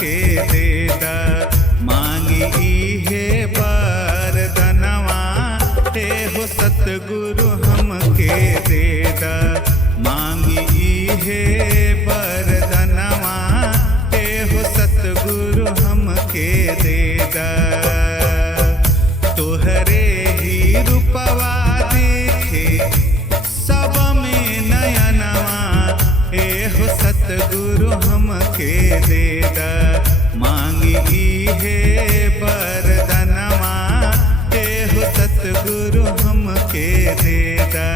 के देदा मांगी इहे वरदनवा एहो सतगुरु हमके देदा मांगी इहे वरदनवा एहो सतगुरु हमके देदा तोहरे ही रूपवा देखे सब में नयनवा एहो सतगुरु हमके देदा मांगी इहे वरदनवा एहो सतगुरु हमके देदा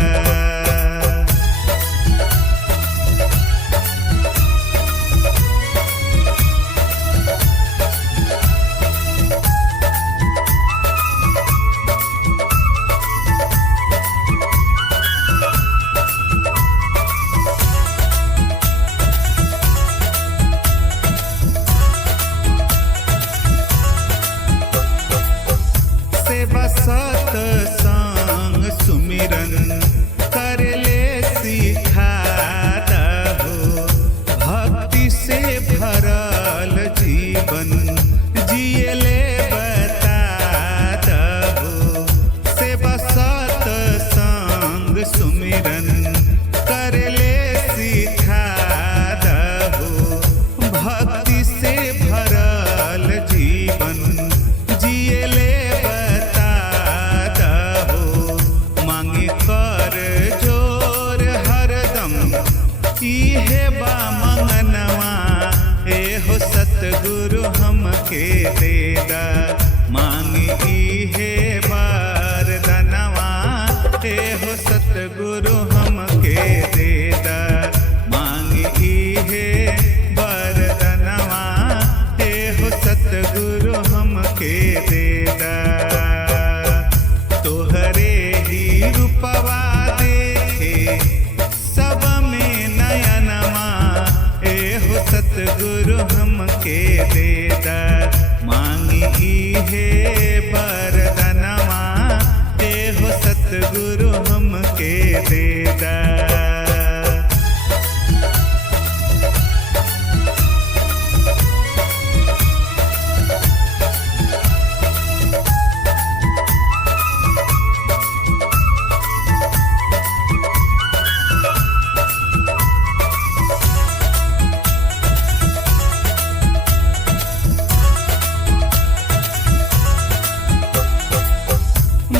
सत्संग सुमिरन करले सिखा दहो भक्ति से भरल जीवन जियले बता दहो सेवा सत्संग सुमिरन करले सिखा दहो भक्ति से भरल जीवन जियले इहे बा मंगनवा एहो सतगुरु हमके देदा मांगी इहे वरदनवा एहो सतगुरु हमके देदा मांगी इहे वरदनवा एहो सतगुरु हमके देदा तोहरे ही रूपवा देखे सब सतगुरु हमके देदा मांगी इहे वरदनवा एहो सतगुरु हमके देदा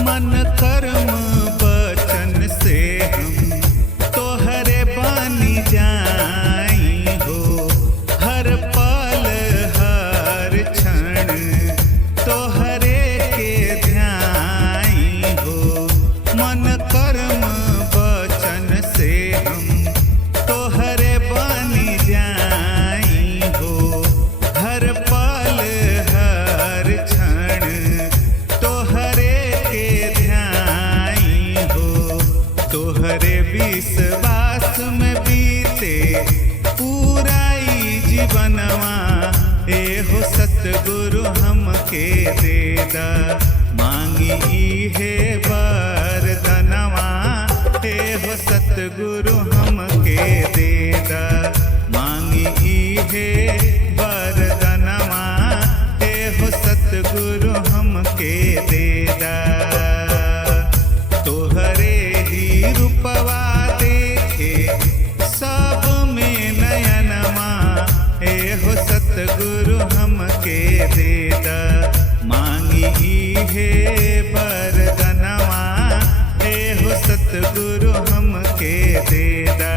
मन कर्म वचन से हम तोहरे बनी जाई हो हर पल हर क्षण तोहरे के ध्याई हो मन कर्म वचन से हम तोहरे बनी जाई हो हर पल हर क्षण तोहरे तोहरे विश्वास में बीते पूरा जीवनवा एहो सतगुरु हमके देदा मांगी इहे वरदनवा एहो सतगुरु हमके देदा मांगी इहे वरदनवा एहो सतगुरु हमके देदा तोहरे रूपवा देखे सब में नयनवा एहो सतगुरु हमके देदा मांगी इहे वरदनवा एहो सतगुरु हमके देदा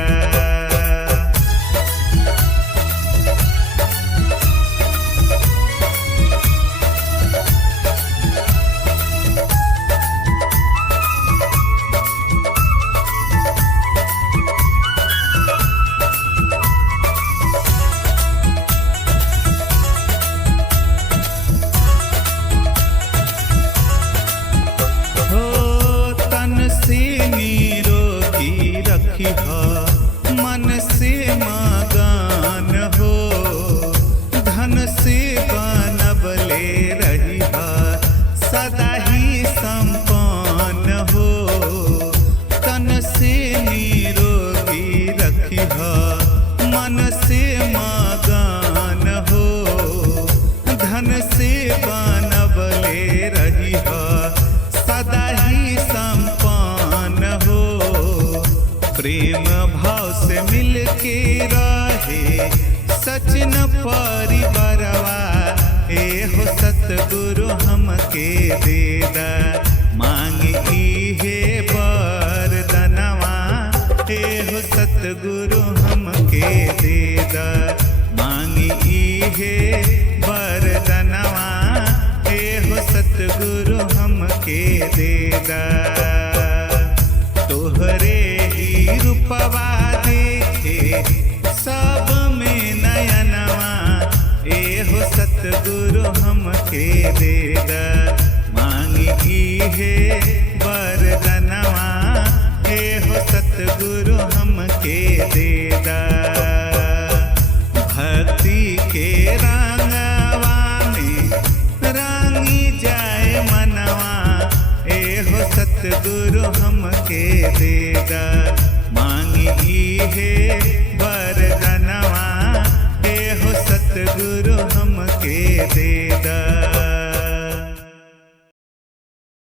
मन से मगन हो धन से बनबले रही सदा ही संपन्न हो तन से निरोगी रखी मन से मगन हो प्रेम भाव से मिल के रहे सचिन परिवारवा ए हो सतगुरु हमके देदा मांगी इहे वरदनवा ए हो सतगुरु हमके देदा मांगी इहे वरदनवा ए हो सतगुरु हमके देदा तोहरे ही रूपवा देखे सब में नयनवा ए हो सतगुरु हमके देदा मांगी इहे वरदनवा ए हो सतगुरु हमके देदा भक्ति के रंगवा में रंगी जाए मनवा ए हो सतगुरु हमके देदा मांगी इहे वरदनवा ए हो सतगुरु हमके देदा।